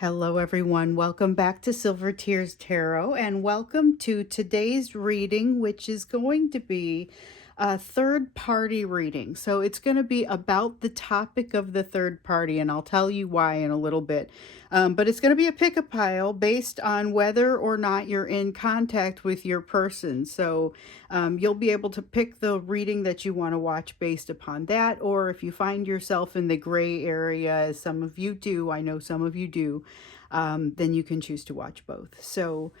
Hello, everyone. Welcome back to Silver Tears Tarot, and welcome to today's reading, which is going to be a third party reading. So it's going to be about the topic of the third party, and I'll tell you why in a little bit. But it's going to be a pick a pile based on whether or not you're in contact with your person. So you'll be able to pick the reading that you want to watch based upon that, or if you find yourself in the gray area, as some of you do, I know some of you do, then you can choose to watch both. So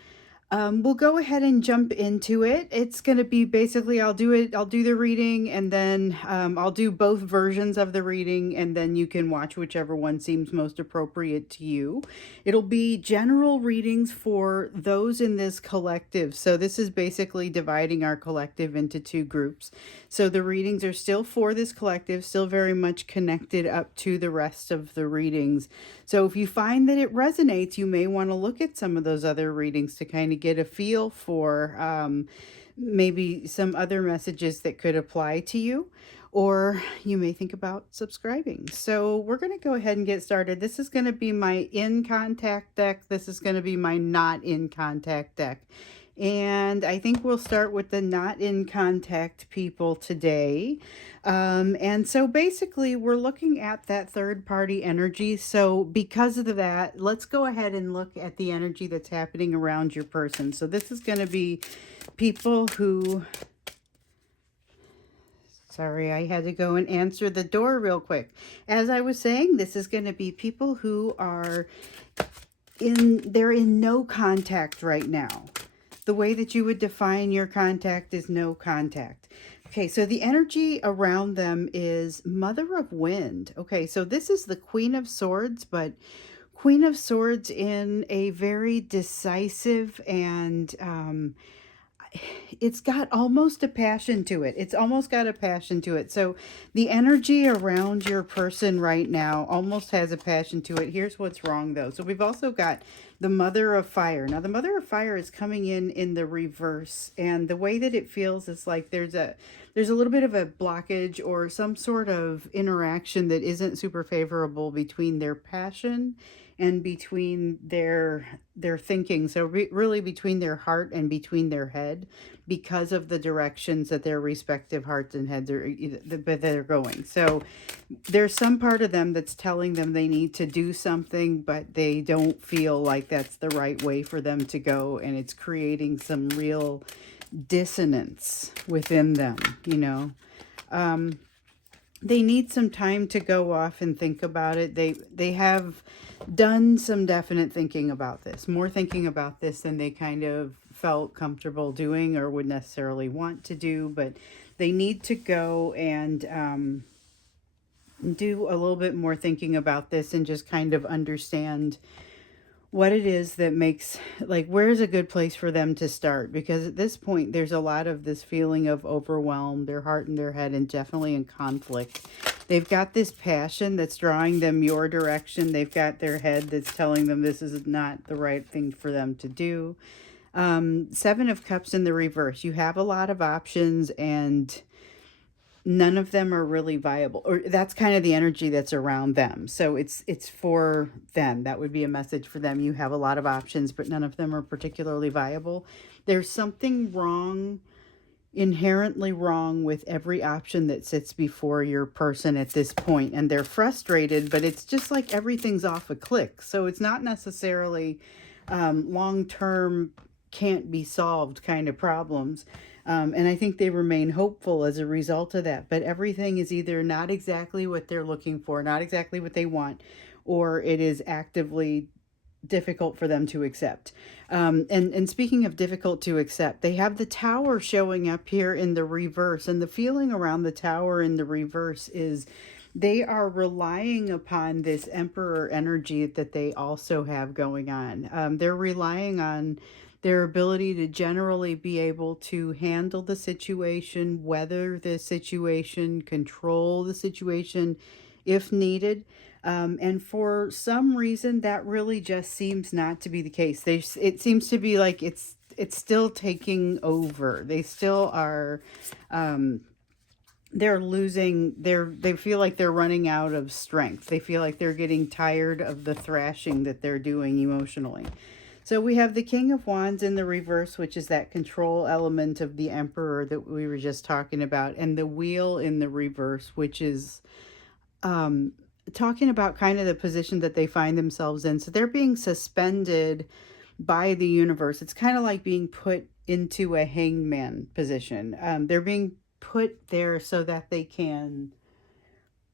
we'll go ahead and jump into it. It's going to be basically, I'll do the reading, and then I'll do both versions of the reading, and then you can watch whichever one seems most appropriate to you. It'll be general readings for those in this collective. So this is basically dividing our collective into two groups. So the readings are still for this collective, still very much connected up to the rest of the readings. So if you find that it resonates, you may want to look at some of those other readings to kind of get a feel for maybe some other messages that could apply to you, or you may think about subscribing. So we're going to go ahead and get started. This is going to be my in contact deck. This is going to be my not in contact deck. And I think we'll start with the not in contact people today. And so basically we're looking at that third party energy. So because of that, let's go ahead and look at the energy that's happening around your person. So this is going to be people who, sorry, I had to go and answer the door real quick. As I was saying, this is going to be people who are they're in no contact right now. The way that you would define your contact is no contact. Okay, so the energy around them is Mother of Wind. Okay, so this is the Queen of Swords, but Queen of Swords in a very decisive and it's got almost a passion to it. It's almost got a passion to it. So the energy around your person right now almost has a passion to it. Here's what's wrong though. So we've also got the Mother of Fire. Now the Mother of Fire is coming in the reverse, and the way that it feels is like there's a little bit of a blockage or some sort of interaction that isn't super favorable between their passion and between their thinking. So really between their heart and between their head, because of the directions that their respective hearts and heads are that they're going. So there's some part of them that's telling them they need to do something, but they don't feel like that's the right way for them to go, and it's creating some real dissonance within them, you know. They need some time to go off and think about it. They have done some definite thinking about this, more thinking about this than they kind of felt comfortable doing or would necessarily want to do, but they need to go and do a little bit more thinking about this and just kind of understand what it is that makes, like, where's a good place for them to start, because at this point there's a lot of this feeling of overwhelm, their heart and their head, and definitely in conflict. They've got this passion that's drawing them your direction. They've got their head that's telling them this is not the right thing for them to do. Seven of Cups in the reverse. You have a lot of options and none of them are really viable, or that's kind of the energy that's around them. So it's for them. That would be a message for them. You have a lot of options, but none of them are particularly viable. There's something wrong, inherently wrong, with every option that sits before your person at this point, and they're frustrated, but it's just like everything's off a click. So it's not necessarily long-term, can't be solved kind of problems. And I think they remain hopeful as a result of that. But everything is either not exactly what they're looking for, not exactly what they want, or it is actively difficult for them to accept. And speaking of difficult to accept, they have the Tower showing up here in the reverse. And the feeling around the Tower in the reverse is they are relying upon this Emperor energy that they also have going on. They're relying on their ability to generally be able to handle the situation, weather the situation, control the situation if needed. And for some reason, that really just seems not to be the case. It seems to be like it's still taking over. They still are they feel like they're running out of strength. They feel like they're getting tired of the thrashing that they're doing emotionally. So we have the King of Wands in the reverse, which is that control element of the Emperor that we were just talking about, and the Wheel in the reverse, which is um, talking about kind of the position that they find themselves in. So they're being suspended by the universe. It's kind of like being put into a hangman position. They're being put there so that they can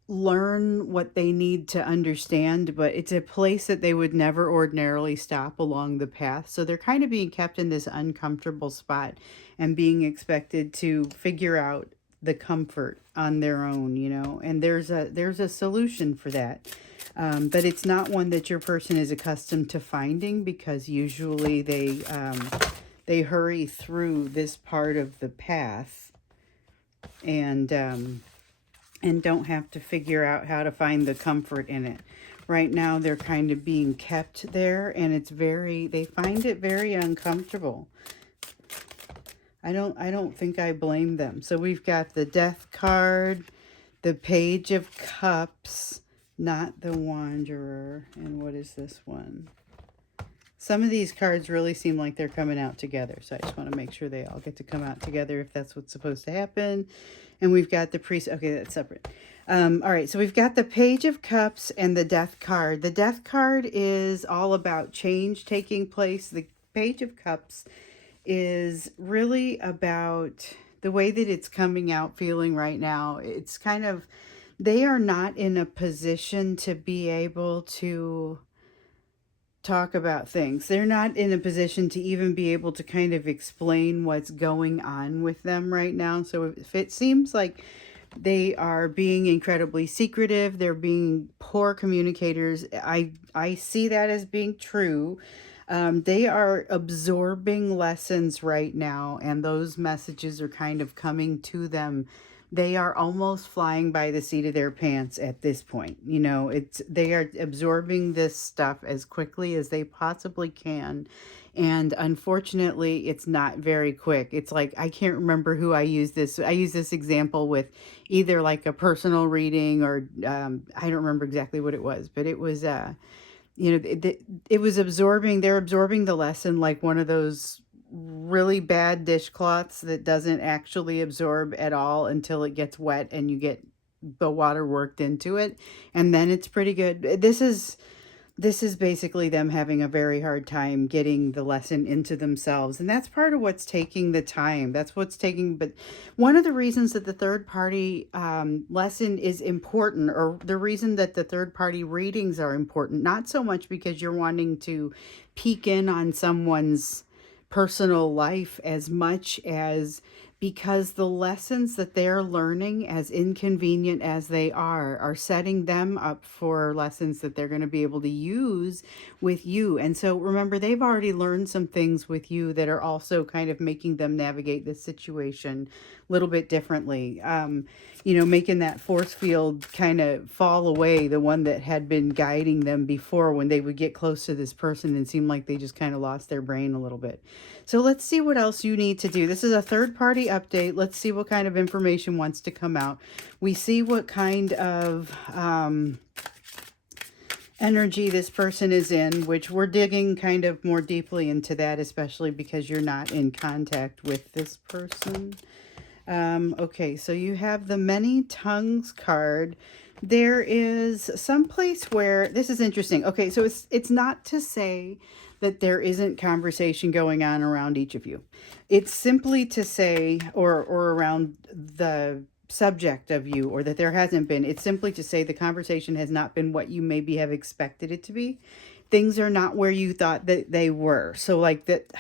learn what they need to understand, but it's a place that they would never ordinarily stop along the path. So they're kind of being kept in this uncomfortable spot and being expected to figure out the comfort on their own, you know. And there's a solution for that. But it's not one that your person is accustomed to finding, because usually they hurry through this part of the path and don't have to figure out how to find the comfort in it. Right now they're kind of being kept there, and they find it very uncomfortable. I don't think I blame them. So we've got the Death card, the Page of Cups, not the Wanderer, and what is this one? Some of these cards really seem like they're coming out together, so I just want to make sure they all get to come out together if that's what's supposed to happen. And we've got the Priest. Okay, that's separate. All right, so we've got the Page of Cups and the Death card. The Death card is all about change taking place. The Page of Cups is really about the way that it's coming out feeling right now. It's kind of, they are not in a position to be able to talk about things. They're not in a position to even be able to kind of explain what's going on with them right now. So if it seems like they are being incredibly secretive, they're being poor communicators, I see that as being true. They are absorbing lessons right now, and those messages are kind of coming to them. They are almost flying by the seat of their pants at this point. You know, they are absorbing this stuff as quickly as they possibly can. And unfortunately, it's not very quick. It's like, I can't remember who I use this. I use this example with either like a personal reading or I don't remember exactly what it was, but it was it was they're absorbing the lesson like one of those really bad dishcloths that doesn't actually absorb at all until it gets wet and you get the water worked into it, and then it's pretty good. This is basically them having a very hard time getting the lesson into themselves. And that's part of what's taking the time. But one of the reasons that the third party lesson is important, or the reason that the third party readings are important, not so much because you're wanting to peek in on someone's personal life as much as because the lessons that they're learning, as inconvenient as they are setting them up for lessons that they're going to be able to use with you. And so remember, they've already learned some things with you that are also kind of making them navigate this situation a little bit differently. Making that force field kind of fall away, the one that had been guiding them before when they would get close to this person and seem like they just kind of lost their brain a little bit. So let's see what else you need to do. This is a third-party update. Let's see what kind of information wants to come out. We see what kind of energy this person is in, which we're digging kind of more deeply into that, especially because you're not in contact with this person. Okay, so you have the Many Tongues card. There is some place where this is interesting. Okay, so it's not to say that there isn't conversation going on around each of you. It's simply to say, or around the subject of you, or that there hasn't been. It's simply to say the conversation has not been what you maybe have expected it to be. Things are not where you thought that they were. So like that,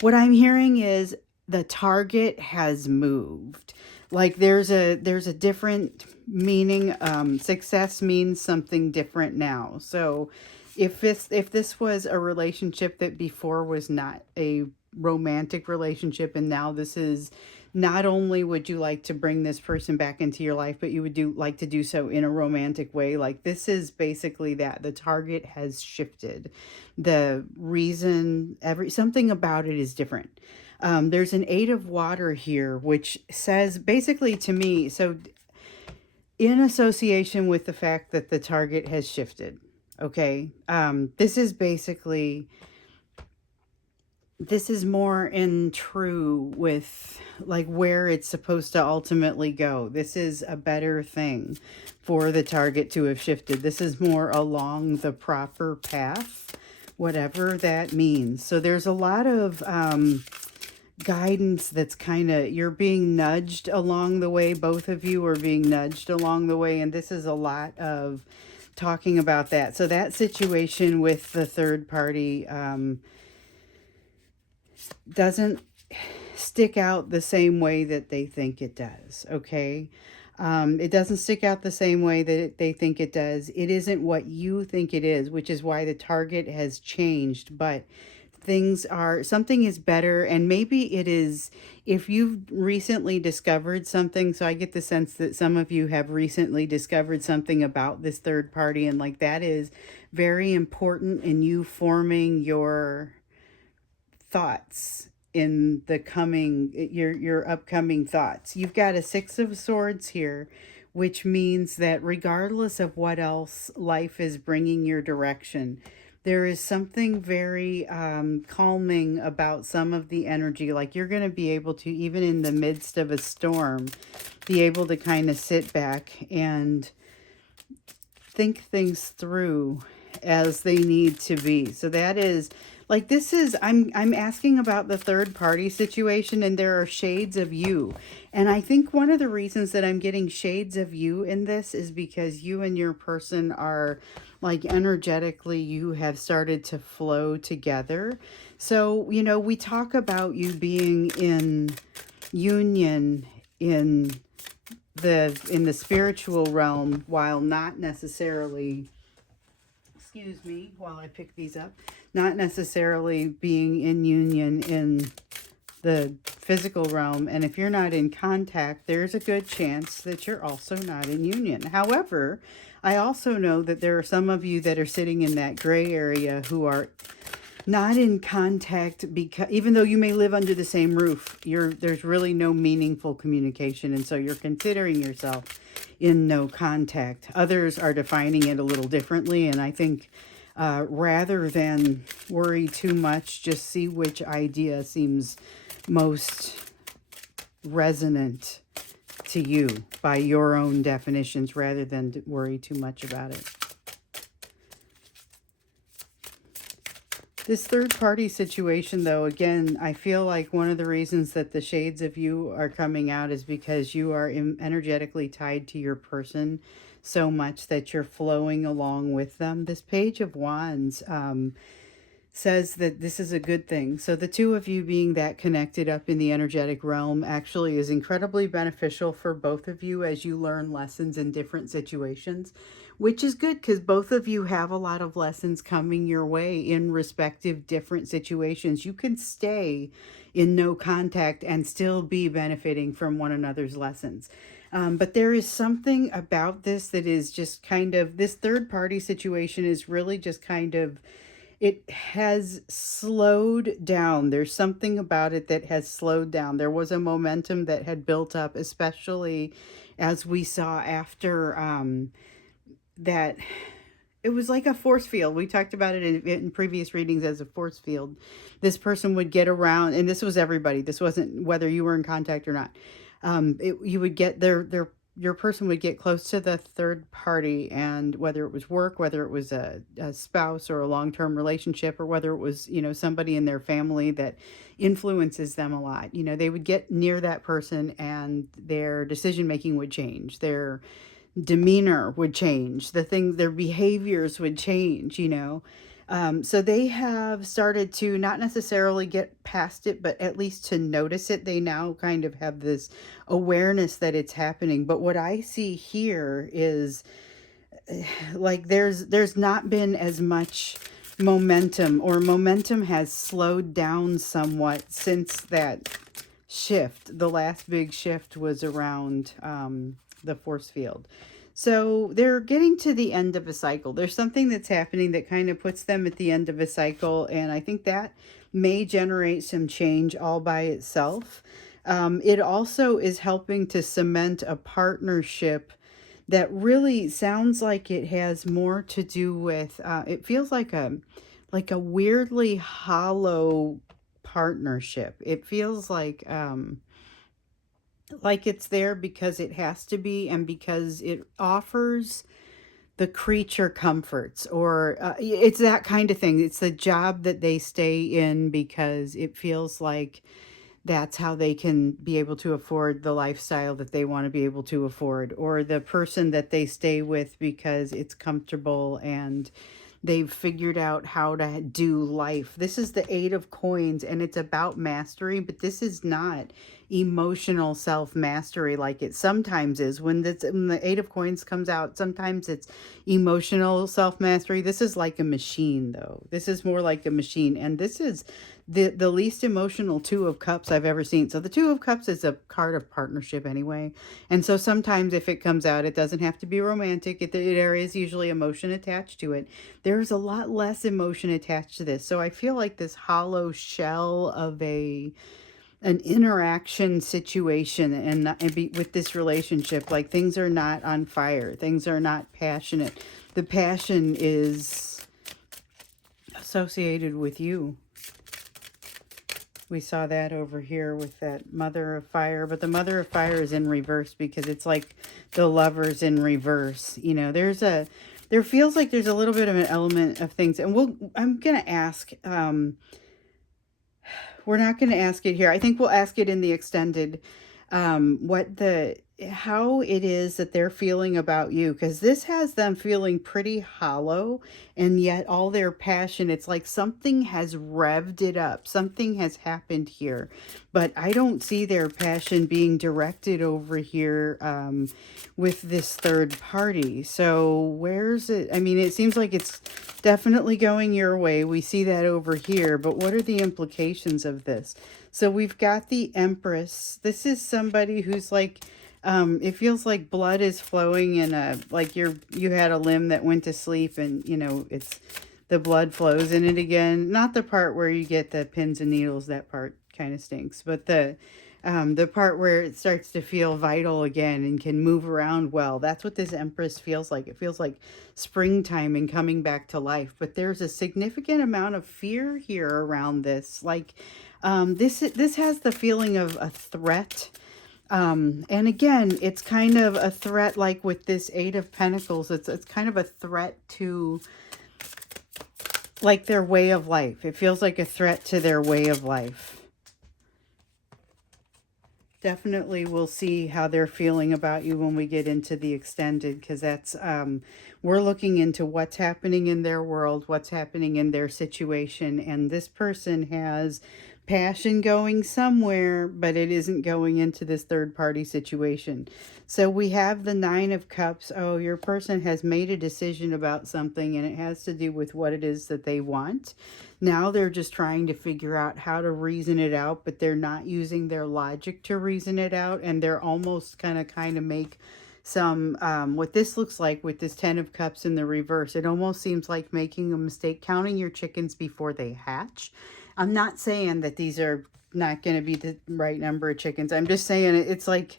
what I'm hearing is the target has moved. Like there's a different meaning. Success means something different now. So if this was a relationship that before was not a romantic relationship, and now this is, not only would you like to bring this person back into your life, but you would like to do so in a romantic way. Like this is basically that the target has shifted. The reason, something about it is different. There's an 8 of water here, which says basically to me, so in association with the fact that the target has shifted, okay, this is basically, this is more in true with like where it's supposed to ultimately go. This is a better thing for the target to have shifted. This is more along the proper path, whatever that means. So there's a lot of guidance that's kind of, you're being nudged along the way. Both of you are being nudged along the way, and this is a lot of talking about that. So that situation with the third party doesn't stick out the same way that they think it does, okay? It doesn't stick out the same way that they think it does. It isn't what you think it is, which is why the target has changed. But something is better, and maybe it is, if you've recently discovered something. So I get the sense that some of you have recently discovered something about this third party, and like that is very important in you forming your thoughts in the coming, your upcoming thoughts. You've got a 6 of Swords here, which means that regardless of what else life is bringing your direction, there is something very calming about some of the energy. Like you're going to be able to, even in the midst of a storm, be able to kind of sit back and think things through as they need to be. So that is like, this is, I'm asking about the third party situation, and there are shades of you. And I think one of the reasons that I'm getting shades of you in this is because you and your person are like energetically, you have started to flow together. So, you know, we talk about you being in union in the spiritual realm, while not necessarily, excuse me while I pick these up, not necessarily being in union in the physical realm. And if you're not in contact, there's a good chance that you're also not in union. However, I also know that there are some of you that are sitting in that gray area who are not in contact, because even though you may live under the same roof, there's really no meaningful communication, and so you're considering yourself in no contact. Others are defining it a little differently, and I think rather than worry too much, just see which idea seems most resonant to you by your own definitions, rather than worry too much about it. This third party situation, though, again, I feel like one of the reasons that the shades of you are coming out is because you are energetically tied to your person so much that you're flowing along with them. This Page of Wands says that this is a good thing. So the two of you being that connected up in the energetic realm actually is incredibly beneficial for both of you as you learn lessons in different situations, which is good because both of you have a lot of lessons coming your way in respective different situations. You can stay in no contact and still be benefiting from one another's lessons. But there is something about this that is just kind of, this third party situation is really just kind of, it has slowed down. There's something about it that has slowed down. There was a momentum that had built up, especially as we saw after that. It was like a force field. We talked about it in previous readings as a force field. This person would get around, and this was everybody. This wasn't whether you were in contact or not. You would get your person would get close to the third party, and whether it was work, whether it was a spouse or a long-term relationship, or whether it was, you know, somebody in their family that influences them a lot, you know, they would get near that person and their decision making would change, their demeanor would change, their behaviors would change, you know. So they have started to not necessarily get past it, but at least to notice it. They now kind of have this awareness that it's happening. But what I see here is like there's not been as much momentum, or momentum has slowed down somewhat since that shift. The last big shift was around the force field. So they're getting to the end of a cycle. There's something that's happening that kind of puts them at the end of a cycle. And I think that may generate some change all by itself. It also is helping to cement a partnership that really sounds like it has more to do with, it feels like a weirdly hollow partnership. It feels like it's there because it has to be, and because it offers the creature comforts, or it's that kind of thing. It's the job that they stay in because it feels like that's how they can be able to afford the lifestyle that they want to be able to afford, or the person that they stay with because it's comfortable and they've figured out how to do life. This is the Eight of Coins, and it's about mastery, but this is not emotional self-mastery like it sometimes is. When the Eight of Coins comes out, sometimes it's emotional self-mastery. This is like a machine, though. This is more like a machine, and this is the least emotional Two of Cups I've ever seen. So the Two of Cups is a card of partnership anyway. And so sometimes if it comes out, it doesn't have to be romantic. There is usually emotion attached to it. There's a lot less emotion attached to this. So I feel like this hollow shell of an interaction situation, with this relationship, like things are not on fire. Things are not passionate. The passion is associated with you. We saw that over here with that Mother of Fire, but the Mother of Fire is in reverse because it's like the Lover's in reverse. You know, there feels like there's a little bit of an element of things, and I'm going to ask, we're not going to ask it here. I think we'll ask it in the extended, how it is that they're feeling about you, because this has them feeling pretty hollow, and yet all their passion, it's like something has revved it up. Something has happened here, but I don't see their passion being directed over here with this third party. So where's it? I mean, it seems like it's definitely going your way. We see that over here, but what are the implications of this? So we've got the Empress. This is somebody who's like, it feels like blood is flowing in like you had a limb that went to sleep, and you know, it's the blood flows in it again. Not the part where you get the pins and needles, that part kind of stinks, but the part where it starts to feel vital again and can move around well. That's what this Empress feels like. It feels like springtime and coming back to life, but there's a significant amount of fear here around this. Like, this has the feeling of a threat. And again, it's kind of a threat, like with this Eight of Pentacles, it's kind of a threat to like their way of life. It feels like a threat to their way of life. Definitely we'll see how they're feeling about you when we get into the extended, because that's, we're looking into what's happening in their world, what's happening in their situation, and this person has passion going somewhere, but it isn't going into this third party situation. So we have the Nine of Cups. Oh, your person has made a decision about something, and it has to do with what it is that they want. Now they're just trying to figure out how to reason it out, but they're not using their logic to reason it out, and they're almost kind of make some, what this looks like with this Ten of Cups in the reverse. It almost seems like making a mistake, counting your chickens before they hatch. I'm not saying that these are not going to be the right number of chickens. I'm just saying it's like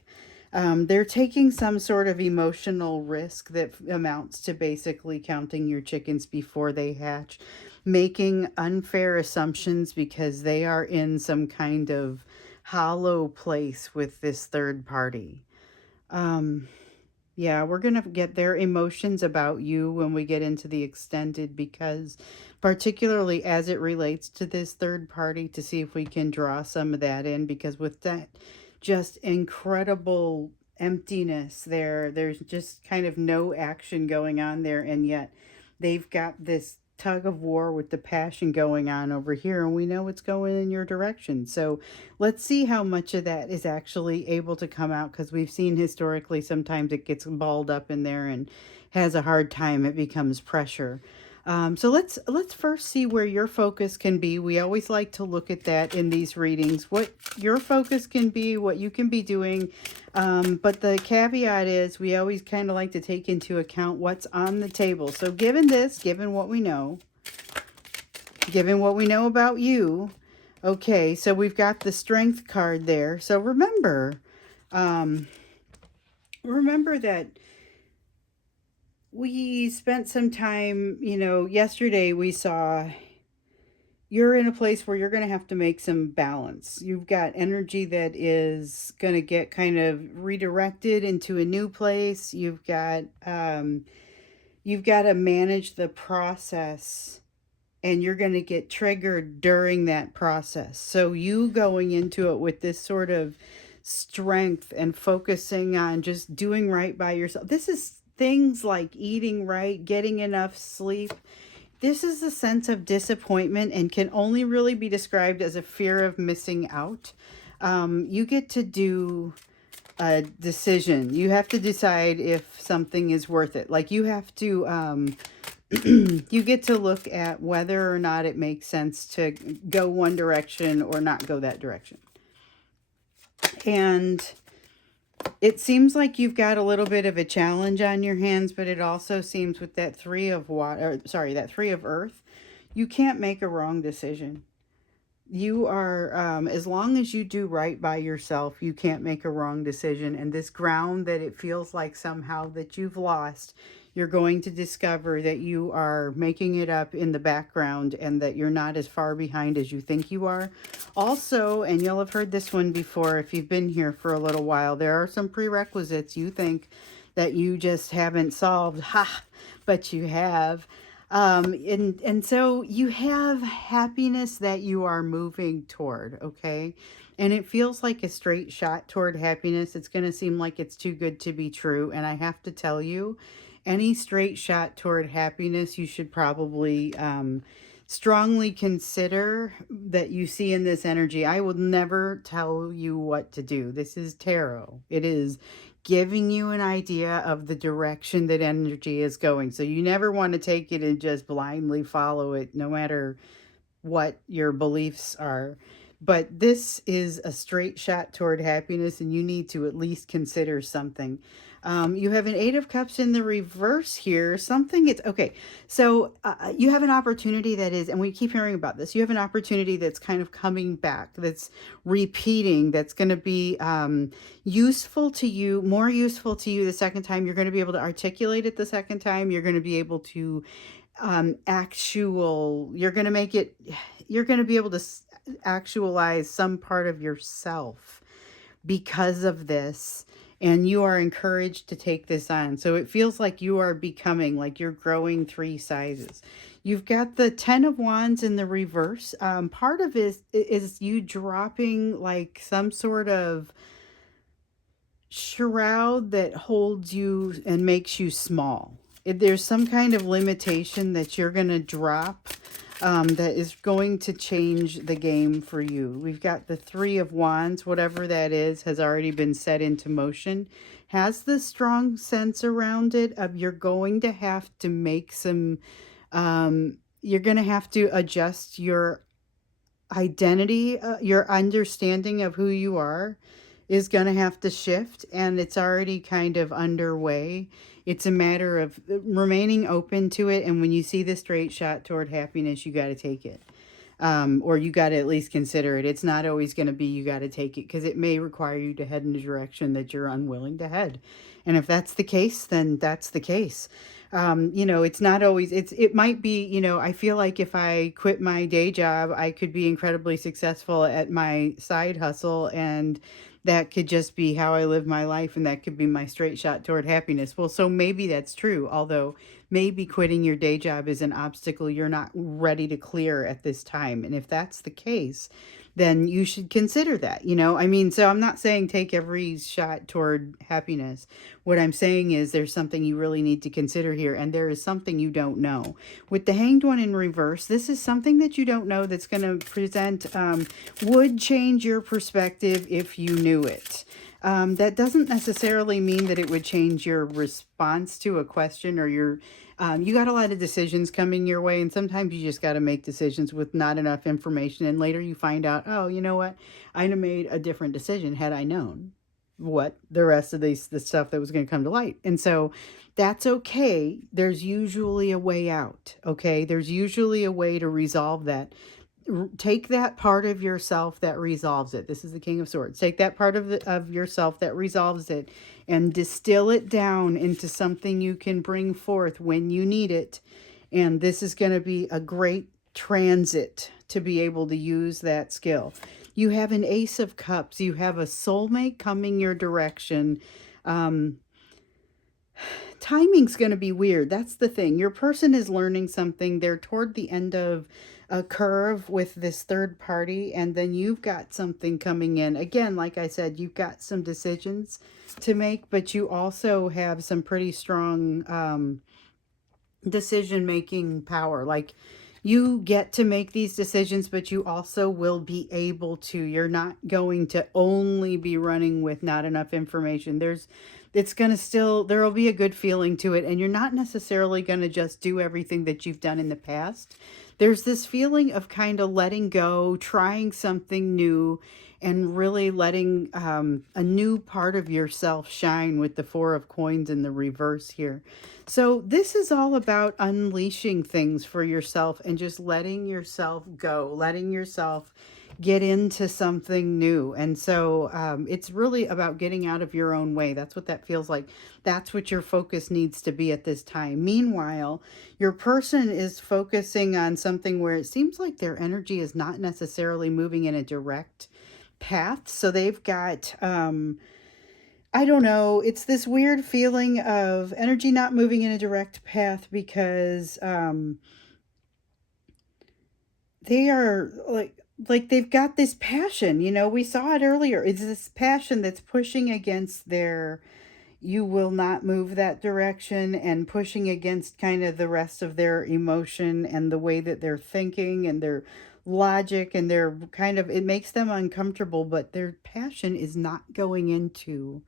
they're taking some sort of emotional risk that amounts to basically counting your chickens before they hatch, making unfair assumptions because they are in some kind of hollow place with this third party. Yeah, we're going to get their emotions about you when we get into the extended, because particularly as it relates to this third party, to see if we can draw some of that in, because with that just incredible emptiness there's just kind of no action going on there, and yet they've got this tug of war with the passion going on over here, and we know it's going in your direction. So let's see how much of that is actually able to come out, because we've seen historically sometimes it gets balled up in there and has a hard time. It becomes pressure. So let's first see where your focus can be. We always like to look at that in these readings, what your focus can be, what you can be doing. But the caveat is we always kind of like to take into account what's on the table. So given this, given what we know about you, okay, so we've got the strength card there. So remember that we spent some time, yesterday we saw you're in a place where you're going to have to make some balance. You've got energy that is going to get kind of redirected into a new place. You've got to manage the process, and you're going to get triggered during that process. So you going into it with this sort of strength and focusing on just doing right by yourself. This is things like eating right, getting enough sleep. This is a sense of disappointment and can only really be described as a fear of missing out. You get to do a decision. You have to decide if something is worth it. Like you have to, you get to look at whether or not it makes sense to go one direction or not go that direction. And it seems like you've got a little bit of a challenge on your hands, but it also seems with that three of that 3 of earth, you can't make a wrong decision. You are, as long as you do right by yourself, you can't make a wrong decision. And this ground that it feels like somehow that you've lost, you're going to discover that you are making it up in the background and that you're not as far behind as you think you are. Also, and you'll have heard this one before if you've been here for a little while, there are some prerequisites you think that you just haven't solved. Ha! But you have. And so you have happiness that you are moving toward, okay? And it feels like a straight shot toward happiness. It's going to seem like it's too good to be true. And I have to tell you, any straight shot toward happiness, you should probably strongly consider that you see in this energy. I will never tell you what to do. This is tarot. It is giving you an idea of the direction that energy is going. So you never want to take it and just blindly follow it, no matter what your beliefs are. But this is a straight shot toward happiness, and you need to at least consider something. You have an 8 of Cups in the reverse here. Something it's okay. So you have an opportunity that is, and we keep hearing about this, you have an opportunity that's kind of coming back, that's repeating, that's going to be useful to you, more useful to you the second time. You're going to be able to articulate it the second time. You're going to be able to you're going to make it, you're going to be able to actualize some part of yourself because of this, and you are encouraged to take this on. So it feels like you are becoming, like you're growing 3 sizes. You've got the 10 of Wands in the reverse. Part of it is you dropping like some sort of shroud that holds you and makes you small. There's some kind of limitation that you're going to drop that is going to change the game for you. We've got the 3 of Wands, whatever that is, has already been set into motion. Has the strong sense around it of you're going to have to make some, you're going to have to adjust your identity, your understanding of who you are is going to have to shift, and it's already kind of underway. It's a matter of remaining open to it, and when you see the straight shot toward happiness, you got to take it. Or you got to at least consider it. It's not always going to be you got to take it, because it may require you to head in a direction that you're unwilling to head. And if that's the case, then that's the case. It's not always, it might be, I feel like if I quit my day job, I could be incredibly successful at my side hustle, and that could just be how I live my life, and that could be my straight shot toward happiness. Well, so maybe that's true, although maybe quitting your day job is an obstacle you're not ready to clear at this time. And if that's the case, then you should consider that, so I'm not saying take every shot toward happiness. What I'm saying is there's something you really need to consider here, and there is something you don't know. With the Hanged One in reverse, this is something that you don't know that's going to present, would change your perspective if you knew it. That doesn't necessarily mean that it would change your response to a question or your You got a lot of decisions coming your way, and sometimes you just got to make decisions with not enough information. And later you find out, oh, you know what? I'd have made a different decision had I known what the rest of the stuff that was going to come to light. And so that's okay. There's usually a way out. Okay. There's usually a way to resolve that. Take that part of yourself that resolves it. This is the King of Swords. Take that part of yourself that resolves it and distill it down into something you can bring forth when you need it. And this is going to be a great transit to be able to use that skill. You have an Ace of Cups. You have a soulmate coming your direction. Timing's going to be weird. That's the thing. Your person is learning something. They're toward the end of a curve with this third party, and then you've got something coming in. Again, like I said, you've got some decisions to make, but you also have some pretty strong decision-making power. Like, you get to make these decisions, but you also will be able to. You're not going to only be running with not enough information. It's going to still, there will be a good feeling to it, and you're not necessarily going to just do everything that you've done in the past. There's this feeling of kind of letting go, trying something new, and really letting a new part of yourself shine with the Four of Coins in the reverse here. So this is all about unleashing things for yourself and just letting yourself go, letting yourself get into something new. And so it's really about getting out of your own way. That's what that feels like. That's what your focus needs to be at this time. Meanwhile, your person is focusing on something where it seems like their energy is not necessarily moving in a direct path. So they've got, I don't know, it's this weird feeling of energy not moving in a direct path because they are like they've got this passion, we saw it earlier. It's this passion that's pushing against their, you will not move that direction, and pushing against kind of the rest of their emotion and the way that they're thinking and their logic, and they're kind of, it makes them uncomfortable, but their passion is not going into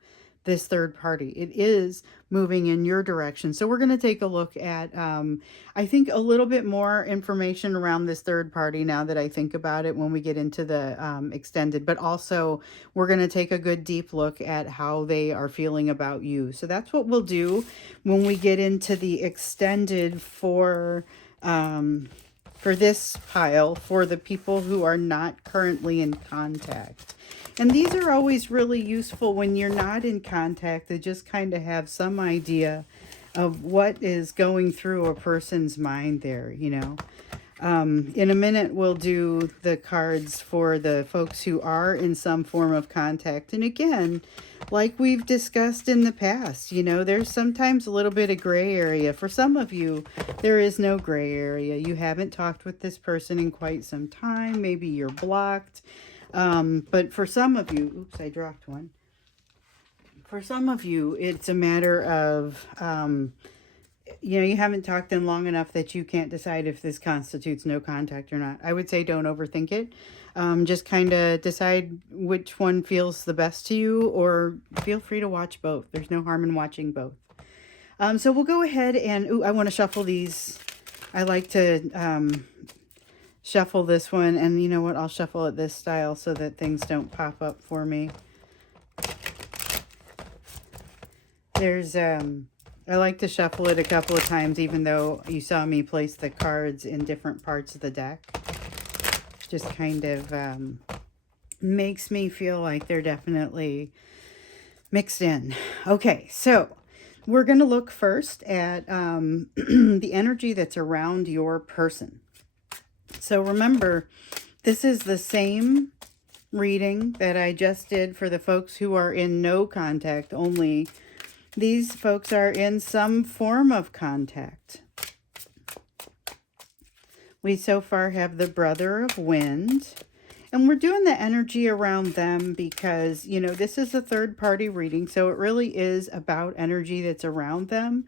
this third party. It is moving in your direction. So we're going to take a look at, I think, a little bit more information around this third party now that I think about it when we get into the extended, but also we're going to take a good deep look at how they are feeling about you. So that's what we'll do when we get into the extended for this pile, for the people who are not currently in contact. And these are always really useful when you're not in contact, to just kind of have some idea of what is going through a person's mind there, In a minute, we'll do the cards for the folks who are in some form of contact. And again, like we've discussed in the past, there's sometimes a little bit of gray area. For some of you, there is no gray area. You haven't talked with this person in quite some time. Maybe you're blocked. But for some of you, oops, I dropped one. For some of you, it's a matter of, you haven't talked in long enough that you can't decide if this constitutes no contact or not. I would say don't overthink it. Just kind of decide which one feels the best to you, or feel free to watch both. There's no harm in watching both. So we'll go ahead and, I want to shuffle these. I like to shuffle this one, and you know what? I'll shuffle it this style so that things don't pop up for me. There's, I like to shuffle it a couple of times, even though you saw me place the cards in different parts of the deck. Just kind of makes me feel like they're definitely mixed in. Okay, so we're going to look first at the energy that's around your person. So remember, this is the same reading that I just did for the folks who are in no contact, only these folks are in some form of contact. We so far have the Brother of Wind, and we're doing the energy around them because, this is a third party reading, so it really is about energy that's around them.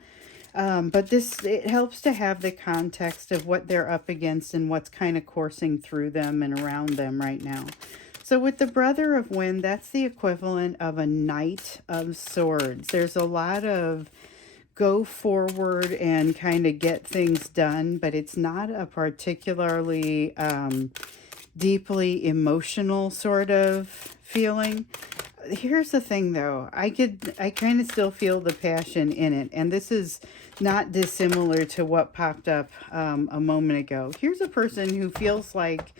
But it helps to have the context of what they're up against and what's kind of coursing through them and around them right now. So with the Brother of Wind, that's the equivalent of a Knight of Swords. There's a lot of go forward and kind of get things done, but it's not a particularly deeply emotional sort of feeling. Here's the thing though, I kind of still feel the passion in it, and this is not dissimilar to what popped up a moment ago. Here's a person who feels like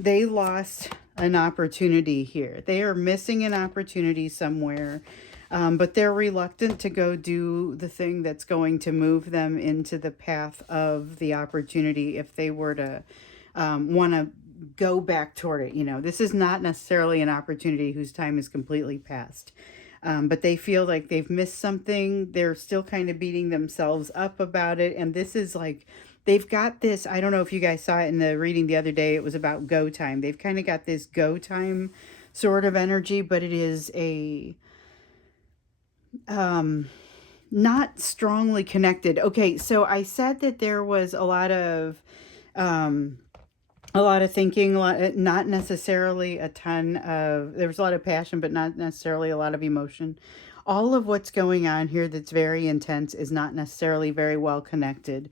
they lost an opportunity here. They are missing an opportunity somewhere, but they're reluctant to go do the thing that's going to move them into the path of the opportunity if they were to want to go back toward it. You know, this is not necessarily an opportunity whose time is completely past. But they feel like they've missed something. They're still kind of beating themselves up about it. And this is like, they've got this, I don't know if you guys saw it in the reading the other day, it was about go time. They've kind of got this go time sort of energy, but it is a, not strongly connected. Okay, so I said that there was a lot of thinking, not necessarily a ton of, there was a lot of passion, but not necessarily a lot of emotion. All of what's going on here that's very intense is not necessarily very well connected,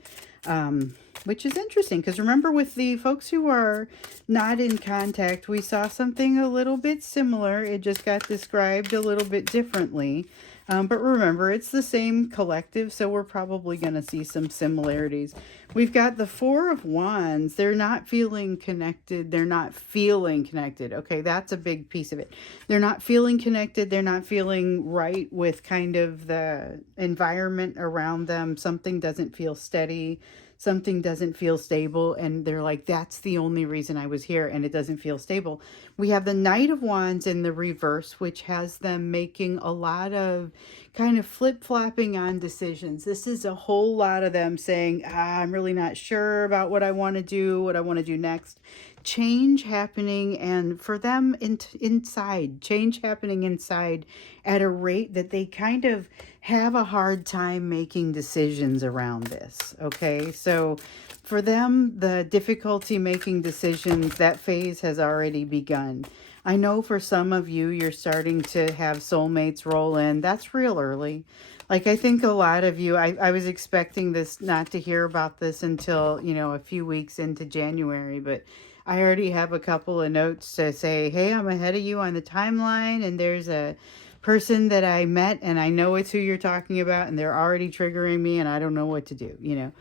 which is interesting because remember with the folks who are not in contact, we saw something a little bit similar. It just got described a little bit differently. But remember, it's the same collective, so we're probably going to see some similarities. We've got the Four of Wands. They're not feeling connected. They're not feeling connected. Okay, that's a big piece of it. They're not feeling connected. They're not feeling right with kind of the environment around them. Something doesn't feel steady. Something doesn't feel stable, and they're like, that's the only reason I was here, and it doesn't feel stable. We have the Knight of Wands in the reverse, which has them making a lot of kind of flip-flopping on decisions. This is a whole lot of them saying, I'm really not sure about what I want to do next. Change happening, and for them inside, change happening inside at a rate that they kind of have a hard time making decisions around this. Okay, so for them, the difficulty making decisions, that phase has already begun. I know for some of you, you're starting to have soulmates roll in. That's real early. Like, I think a lot of you, I was expecting this, not to hear about this until, you know, a few weeks into January, but I already have a couple of notes to say, hey, I'm ahead of you on the timeline, and there's a person that I met, and I know it's who you're talking about, and they're already triggering me, and I don't know what to do, you know.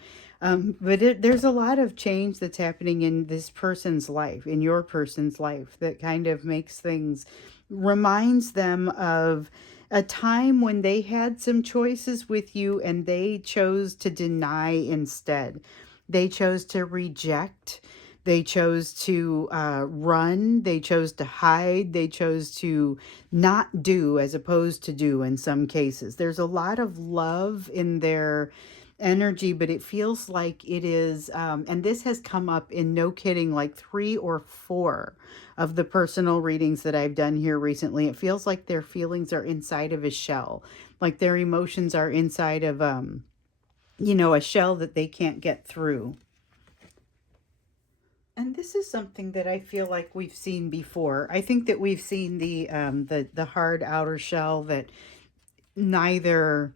But there's a lot of change that's happening in this person's life, in your person's life, that kind of makes things, reminds them of a time when they had some choices with you and they chose to deny instead. They chose to reject. They chose to run. They chose to hide. They chose to not do as opposed to do in some cases. There's a lot of love in their energy, but it feels like it is, and this has come up in, no kidding, like 3 or 4 of the personal readings that I've done here recently. It feels like their feelings are inside of a shell, like their emotions are inside of, you know, a shell that they can't get through. And this is something that I feel like we've seen before. I think that we've seen the hard outer shell that neither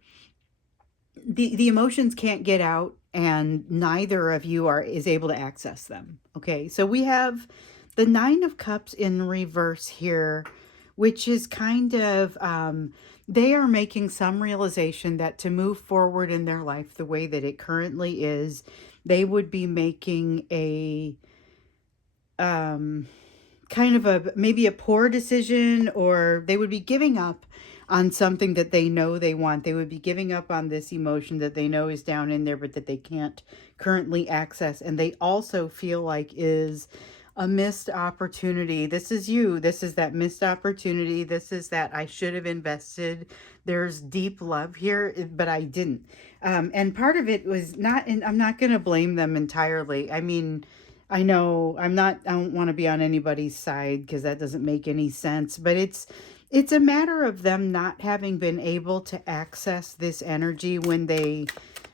the emotions can't get out, and neither of you is able to access them. Okay, so we have the Nine of Cups in reverse here, which is kind of they are making some realization that to move forward in their life the way that it currently is, they would be making a kind of a maybe a poor decision, or they would be giving up on something that they know they want. They would be giving up on this emotion that they know is down in there, but that they can't currently access. And they also feel like is a missed opportunity. This is you. This is that missed opportunity. This is that I should have invested. There's deep love here, but I didn't. And part of it was not, and I'm not going to blame them entirely. I mean, I know I don't want to be on anybody's side because that doesn't make any sense, but it's a matter of them not having been able to access this energy when they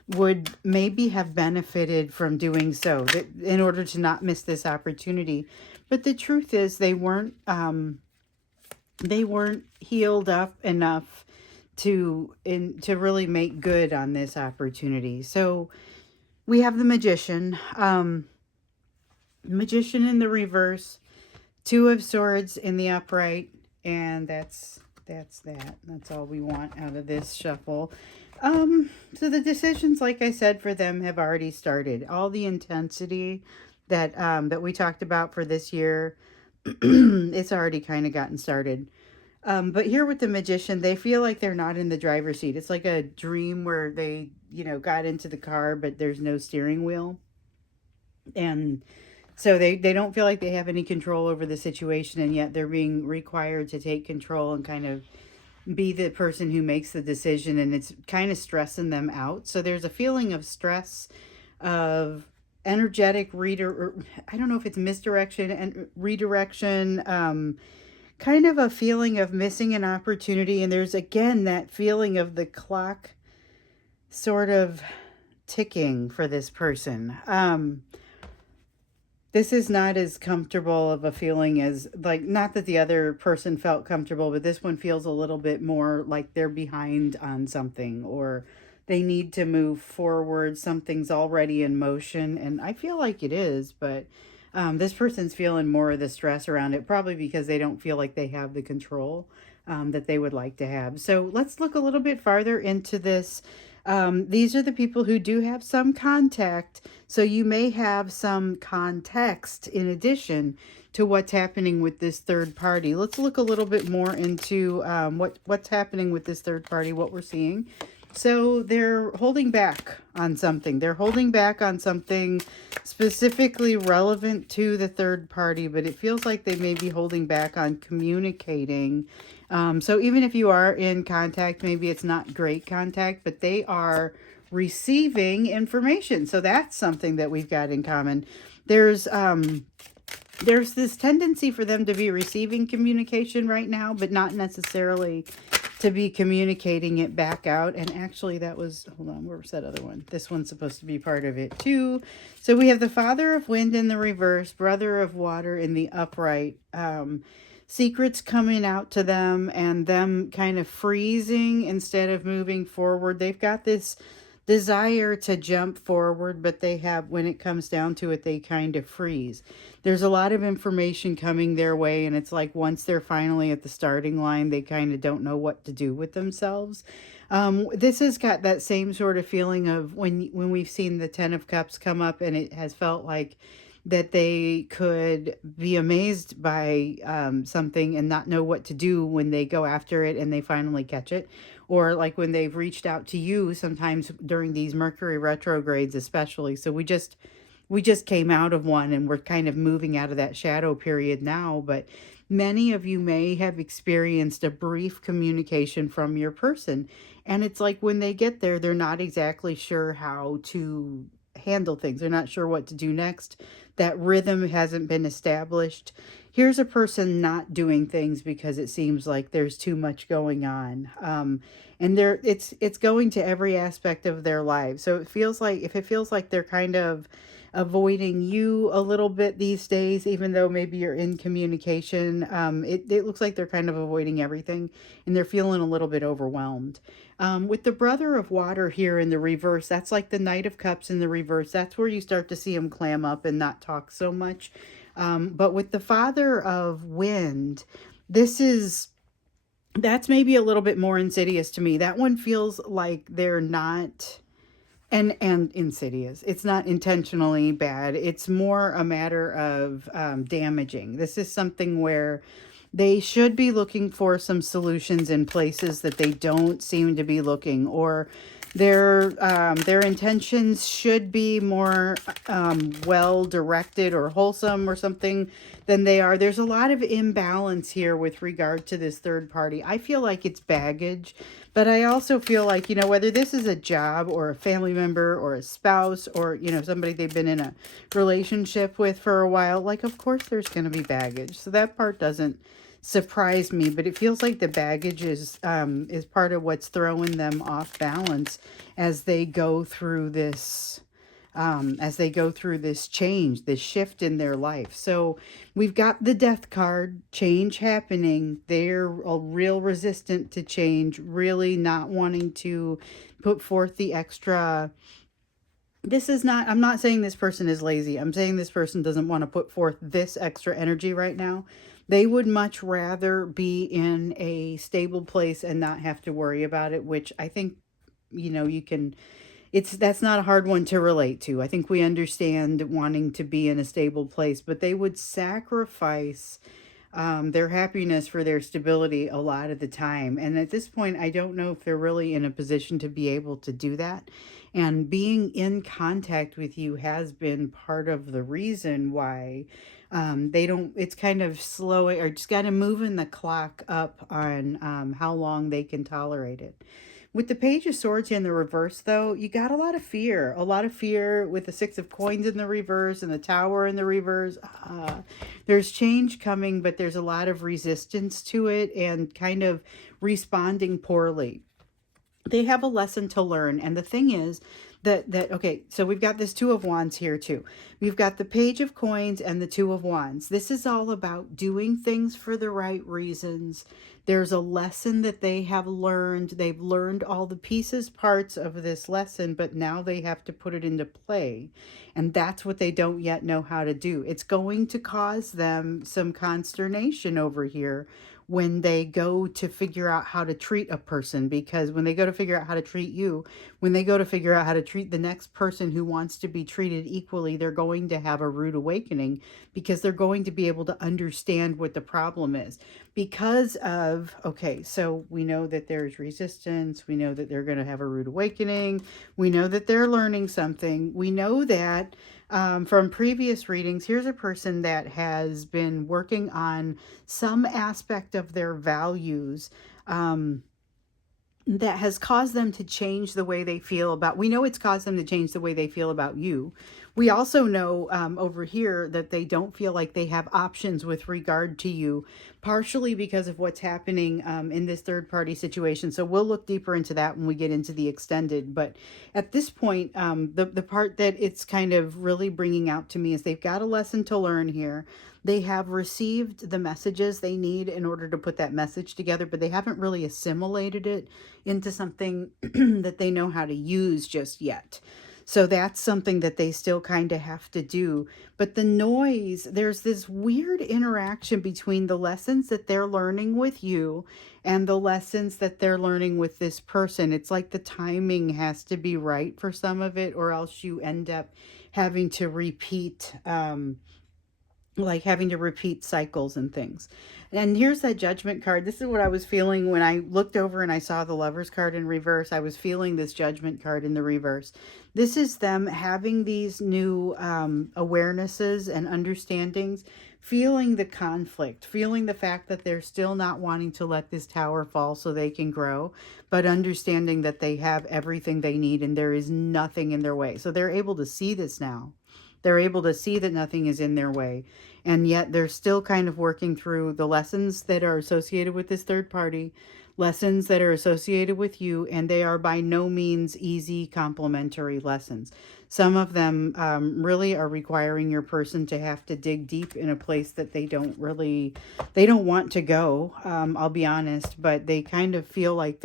would maybe have benefited from doing so, that in order to not miss this opportunity. But the truth is they weren't healed up enough to really make good on this opportunity. So we have the magician, magician in the reverse, two of swords in the upright, and that's all we want out of this shuffle. So the decisions, like I said, for them have already started. All the intensity that we talked about for this year, it's already kind of gotten started. But here with the magician, they feel like they're not in the driver's seat. It's like a dream where they, got into the car, but there's no steering wheel. And so they don't feel like they have any control over the situation, and yet they're being required to take control and kind of be the person who makes the decision, and it's kind of stressing them out. So there's a feeling of stress, of energetic I don't know if it's misdirection and redirection, kind of a feeling of missing an opportunity. And there's again that feeling of the clock sort of ticking for this person. This is not as comfortable of a feeling as, like, not that the other person felt comfortable, but this one feels a little bit more like they're behind on something, or they need to move forward. Something's already in motion, and I feel like it is, but this person's feeling more of the stress around it, probably because they don't feel like they have the control that they would like to have. So let's look a little bit farther into this. These are the people who do have some contact, so you may have some context in addition to what's happening with this third party. Let's look a little bit more into what's happening with this third party, what we're seeing. So they're holding back on something. They're holding back on something specifically relevant to the third party, but it feels like they may be holding back on communicating. So even if you are in contact, maybe it's not great contact, but they are receiving information. So that's something that we've got in common. There's this tendency for them to be receiving communication right now, but not necessarily to be communicating it back out. And actually that was, hold on, where's that other one? This one's supposed to be part of it too. So we have the Father of Wind in the reverse, Brother of Water in the upright. Secrets coming out to them and them kind of freezing instead of moving forward. They've got this desire to jump forward, but they have, when it comes down to it, they kind of freeze. There's a lot of information coming their way, and it's like once they're finally at the starting line, they kind of don't know what to do with themselves. This has got that same sort of feeling of when we've seen the Ten of Cups come up, and it has felt like that they could be amazed by something and not know what to do when they go after it and they finally catch it. Or like when they've reached out to you sometimes during these Mercury retrogrades especially. So we just came out of one, and we're kind of moving out of that shadow period now. But many of you may have experienced a brief communication from your person. And it's like when they get there, they're not exactly sure how to handle things. They're not sure what to do next. That rhythm hasn't been established. Here's a person not doing things because it seems like there's too much going on. And it's going to every aspect of their lives. So it feels like, if it feels like they're kind of avoiding you a little bit these days, even though maybe you're in communication, it looks like they're kind of avoiding everything, and they're feeling a little bit overwhelmed. With the Brother of Water here in the reverse, that's like the Knight of Cups in the reverse. That's where you start to see them clam up and not talk so much. But with the Father of Wind, that's maybe a little bit more insidious to me. That one feels like they're not, and insidious. It's not intentionally bad. It's more a matter of damaging. This is something where they should be looking for some solutions in places that they don't seem to be looking, or their intentions should be more well directed or wholesome or something than they are. There's a lot of imbalance here with regard to this third party. I feel like it's baggage, but I also feel like, whether this is a job or a family member or a spouse or, somebody they've been in a relationship with for a while, like, of course there's going to be baggage. So that part doesn't surprise me, but it feels like the baggage is part of what's throwing them off balance as they go through this as they go through this change, this shift in their life. So we've got the death card, change happening. They're a real resistant to change, really not wanting to put forth the extra. This is not, I'm not saying this person is lazy. I'm saying this person doesn't want to put forth this extra energy right now. They would much rather be in a stable place and not have to worry about it, which I think, you can, that's not a hard one to relate to. I think we understand wanting to be in a stable place, but they would sacrifice their happiness for their stability a lot of the time. And at this point, I don't know if they're really in a position to be able to do that. And being in contact with you has been part of the reason why they don't, it's kind of slowing or just got to moving the clock up on how long they can tolerate it. With the Page of Swords in the reverse, though, you got a lot of fear. A lot of fear with the Six of Coins in the reverse and the Tower in the reverse. There's change coming, but there's a lot of resistance to it and kind of responding poorly. They have a lesson to learn. And the thing is that okay, so we've got this Two of Wands here too. We've got the Page of Coins and the Two of Wands. This is all about doing things for the right reasons. There's a lesson that they have learned. They've learned all the pieces, parts of this lesson, but now they have to put it into play. And that's what they don't yet know how to do. It's going to cause them some consternation over here when they go to figure out how to treat a person, because when they go to figure out how to treat you, when they go to figure out how to treat the next person who wants to be treated equally, they're going to have a rude awakening, because they're going to be able to understand what the problem is. Because of, okay, so we know that there's resistance. We know that they're going to have a rude awakening. We know that they're learning something. We know that from previous readings, here's a person that has been working on some aspect of their values that has caused them to change the way they feel about, we know it's caused them to change the way they feel about you. We also know over here that they don't feel like they have options with regard to you, partially because of what's happening in this third party situation. So we'll look deeper into that when we get into the extended. But at this point, the part that it's kind of really bringing out to me is they've got a lesson to learn here. They have received the messages they need in order to put that message together, but they haven't really assimilated it into something that they know how to use just yet. So that's something that they still kind of have to do. But the noise, there's this weird interaction between the lessons that they're learning with you and the lessons that they're learning with this person. It's like the timing has to be right for some of it, or else you end up having to repeat cycles and things. And here's that Judgment card. This is what I was feeling when I looked over and I saw the Lovers card in reverse. I was feeling this Judgment card in the reverse. This is them having these new awarenesses and understandings, feeling the conflict, feeling the fact that they're still not wanting to let this tower fall so they can grow, but understanding that they have everything they need and there is nothing in their way. So they're able to see this now. They're able to see that nothing is in their way. And yet they're still kind of working through the lessons that are associated with this third party, lessons that are associated with you, and they are by no means easy complementary lessons. Some of them really are requiring your person to have to dig deep in a place that they don't want to go. I'll be honest, but they kind of feel like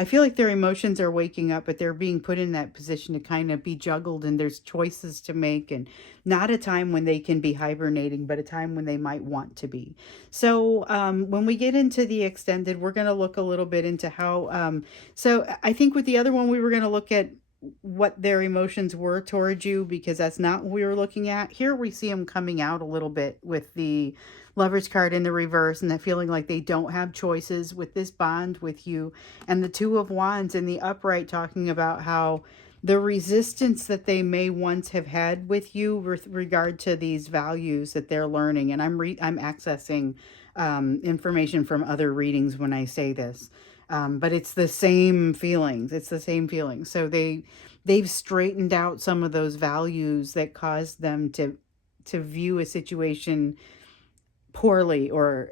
I feel like their emotions are waking up, but they're being put in that position to kind of be juggled, and there's choices to make, and not a time when they can be hibernating, but a time when they might want to be. So when we get into the extended, we're going to look a little bit into how, so I think with the other one, we were going to look at what their emotions were towards you, because that's not what we were looking at. Here we see them coming out a little bit with the Lovers card in the reverse, and that feeling like they don't have choices with this bond with you, and the Two of Wands in the upright, talking about how the resistance that they may once have had with you with regard to these values that they're learning. And I'm accessing information from other readings when I say this, but it's the same feelings. It's the same feelings. So they've straightened out some of those values that caused them to view a situation poorly, or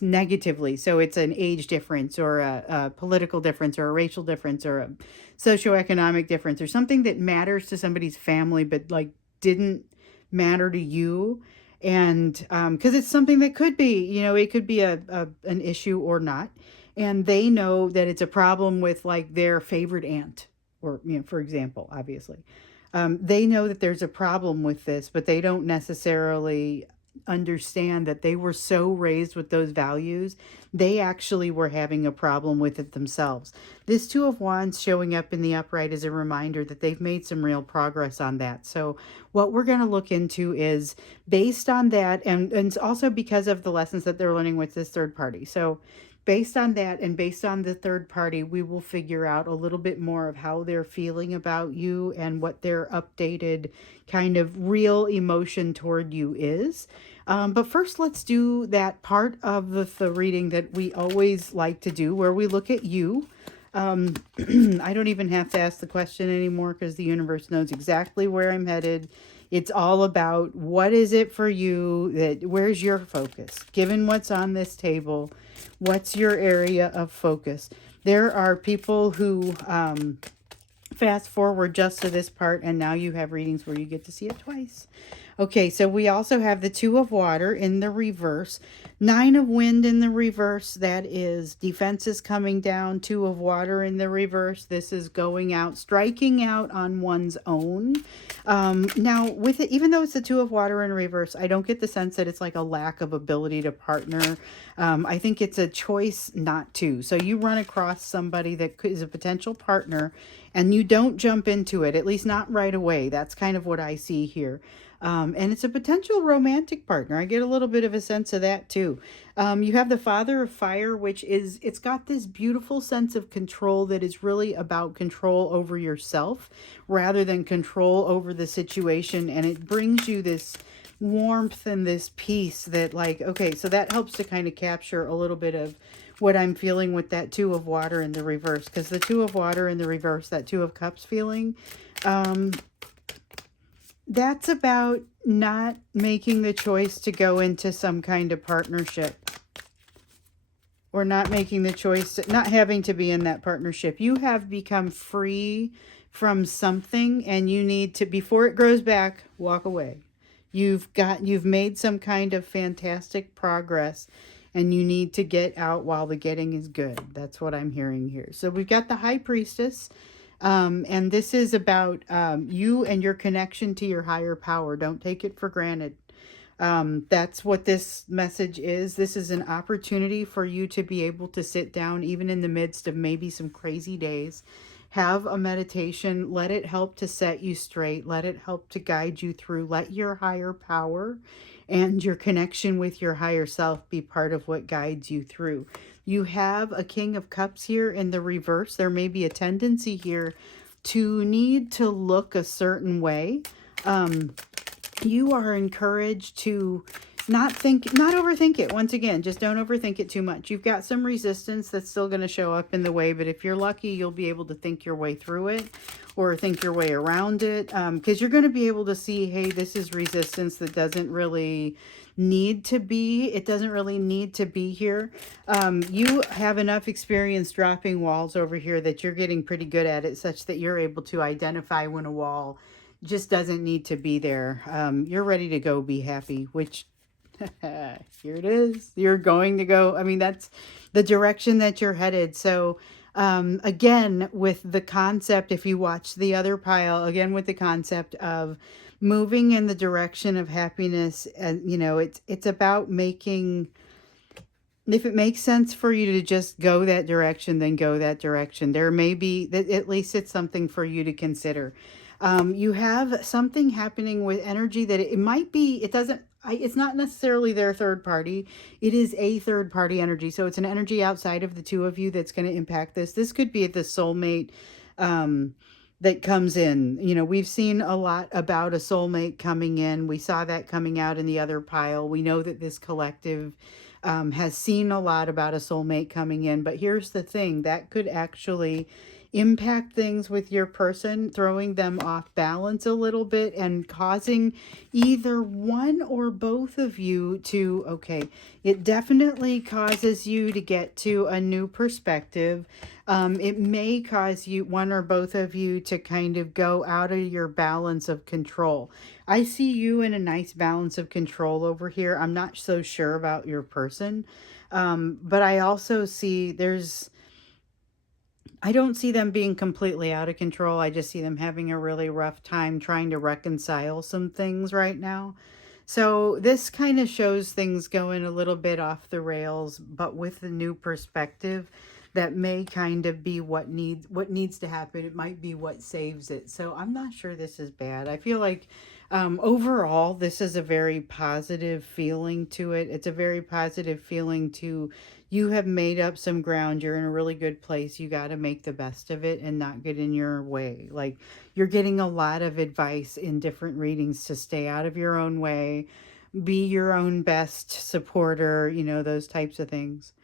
negatively. So it's an age difference or a political difference or a racial difference or a socioeconomic difference or something that matters to somebody's family but like didn't matter to you. And because it's something that could be, it could be an issue or not. And they know that it's a problem with like their favorite aunt or, for example, obviously. They know that there's a problem with this, but they don't necessarily understand that they were so raised with those values, they actually were having a problem with it themselves. This Two of Wands showing up in the upright is a reminder that they've made some real progress on that. So what we're going to look into is based on that, and also because of the lessons that they're learning with this third party. So based on that and based on the third party, we will figure out a little bit more of how they're feeling about you and what their updated kind of real emotion toward you is. But first, let's do that part of the reading that we always like to do, where we look at you. I don't even have to ask the question anymore because the universe knows exactly where I'm headed. It's all about what is it for you, where's your focus? Given what's on this table, what's your area of focus? There are people who fast forward just to this part, and now you have readings where you get to see it twice. Okay, so we also have the Two of Water in the reverse. Nine of Wind in the reverse. That is defenses coming down. Two of Water in the reverse. This is going out, striking out on one's own. Now, with it, even though it's the Two of Water in reverse, I don't get the sense that it's like a lack of ability to partner. I think it's a choice not to. So you run across somebody that is a potential partner, and you don't jump into it, at least not right away. That's kind of what I see here. And it's a potential romantic partner. I get a little bit of a sense of that too. You have the Father of Fire, which is, it's got this beautiful sense of control that is really about control over yourself rather than control over the situation. And it brings you this warmth and this peace that like, okay, so that helps to kind of capture a little bit of what I'm feeling with that Two of Water in the reverse. Because the Two of Water in the reverse, that Two of Cups feeling, that's about not making the choice to go into some kind of partnership, or not making the choice, not having to be in that partnership. You have become free from something, and you need to, before it grows back, walk away. You've made some kind of fantastic progress, and you need to get out while the getting is good. That's what I'm hearing here. So we've got the High Priestess. And this is about you and your connection to your higher power. Don't take it for granted. That's what this message is. This is an opportunity for you to be able to sit down, even in the midst of maybe some crazy days. Have a meditation. Let it help to set you straight. Let it help to guide you through. Let your higher power and your connection with your higher self be part of what guides you through. You have a King of Cups here in the reverse. There may be a tendency here to need to look a certain way. You are encouraged to not overthink it. Once again, just don't overthink it too much. You've got some resistance that's still going to show up in the way, but if you're lucky, you'll be able to think your way through it or think your way around it, because you're going to be able to see, hey, this is resistance that doesn't really need to be. It doesn't really need to be here. You have enough experience dropping walls over here that you're getting pretty good at it, such that you're able to identify when a wall just doesn't need to be there. You're ready to go be happy, which here it is. You're going to go. I mean, that's the direction that you're headed. So again, with the concept, if you watch the other pile, again, with the concept of moving in the direction of happiness, and it's about making, if it makes sense for you to just go that direction, then go that direction. There may be, at least it's something for you to consider. You have something happening with energy that it might be, it's not necessarily their third party. It is a third party energy. So it's an energy outside of the two of you that's going to impact this. This could be the soulmate that comes in. We've seen a lot about a soulmate coming in. We saw that coming out in the other pile. We know that this collective has seen a lot about a soulmate coming in. But here's the thing, that could actually impact things with your person, throwing them off balance a little bit and causing either one or both of you to, okay, it definitely causes you to get to a new perspective. It may cause you, one or both of you, to kind of go out of your balance of control. I see you in a nice balance of control over here. I'm not so sure about your person. But I also see I don't see them being completely out of control. I just see them having a really rough time trying to reconcile some things right now. So this kind of shows things going a little bit off the rails, but with a new perspective that may kind of be what needs to happen. It might be what saves it. So I'm not sure this is bad. I feel like overall this is a very positive feeling to it. It's a very positive feeling to, you have made up some ground. You're in a really good place. You got to make the best of it and not get in your way. Like, you're getting a lot of advice in different readings to stay out of your own way, be your own best supporter, those types of things.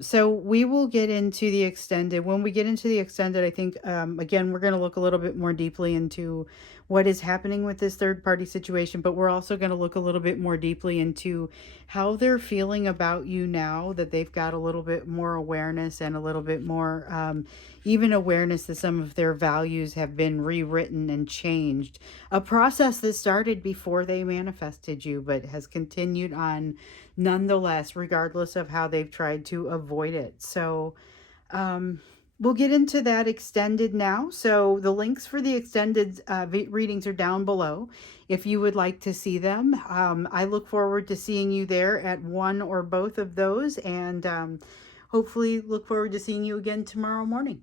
So we will get into the extended. When we get into the extended, I think, again, we're going to look a little bit more deeply into what is happening with this third party situation, but we're also going to look a little bit more deeply into how they're feeling about you now that they've got a little bit more awareness and a little bit more, even awareness that some of their values have been rewritten and changed. A process that started before they manifested you, but has continued on nonetheless, regardless of how they've tried to avoid it. So, we'll get into that extended now. So the links for the extended readings are down below if you would like to see them. I look forward to seeing you there at one or both of those, and hopefully look forward to seeing you again tomorrow morning.